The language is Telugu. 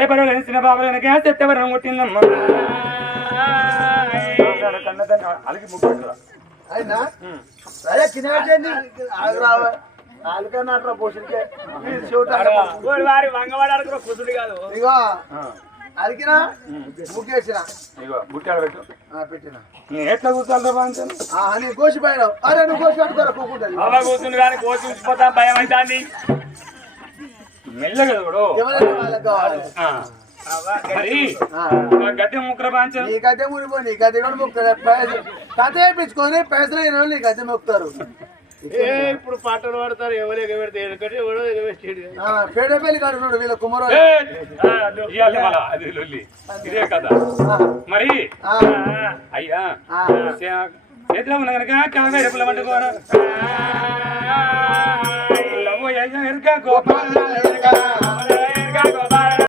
సరే పర్వాలేదు చిన్న బాబు వెనక చెత్తవరం కొట్టిందమ్మా కన్న తండ్రి అలిగి అయినా? ఆగరావా. పోషణకే వారి వంగవాడారు కుదురు కాదు. ఇగో అరికినా ముగ్గేసిన. ఇగో బుట్టాడు పెట్టు. ఆ, పెట్టిన. నీ ఎట్లా కూర్చోాలి కోసి పోయినావు. అరే నువ్వు కోసి పెట్టుకోరా కూకుంటుంది. అవ్వ కూర్చుంది కానీ కోసి ఉంచిపోతాం భయం అవుతుంది మెల్లగా చూడు. ఎవరైనా వాళ్ళకి కావాలి ఆ, మరి? ఆ. ఆ గద్దె ముక్కర బాంచం? నీ కథ ముడిపో నీ కథ కూడా మొక్కుతారు పైసలు కథ వేయించుకొని పైసలు అయిన వాళ్ళు నీ కథ మొక్కుతారు. ఇప్పుడు పాటలు పాడతారు ఎవరు ఎగబెడితే ఎక్కడి ఎవడో ఎగబెట్టాడు. ఆ, పేడపల్లి కాడు వీళ్ళ కుమారు ఏ, ఇయ్యాలి మళ్ళా, అది లొల్లి. ఇదే కదా మరి? అయ్యా చేతిలో ఉన్న కనుక కావేరి పుల్ల పట్టుకోను. இருக்க? கோபால் இருக்கலாம்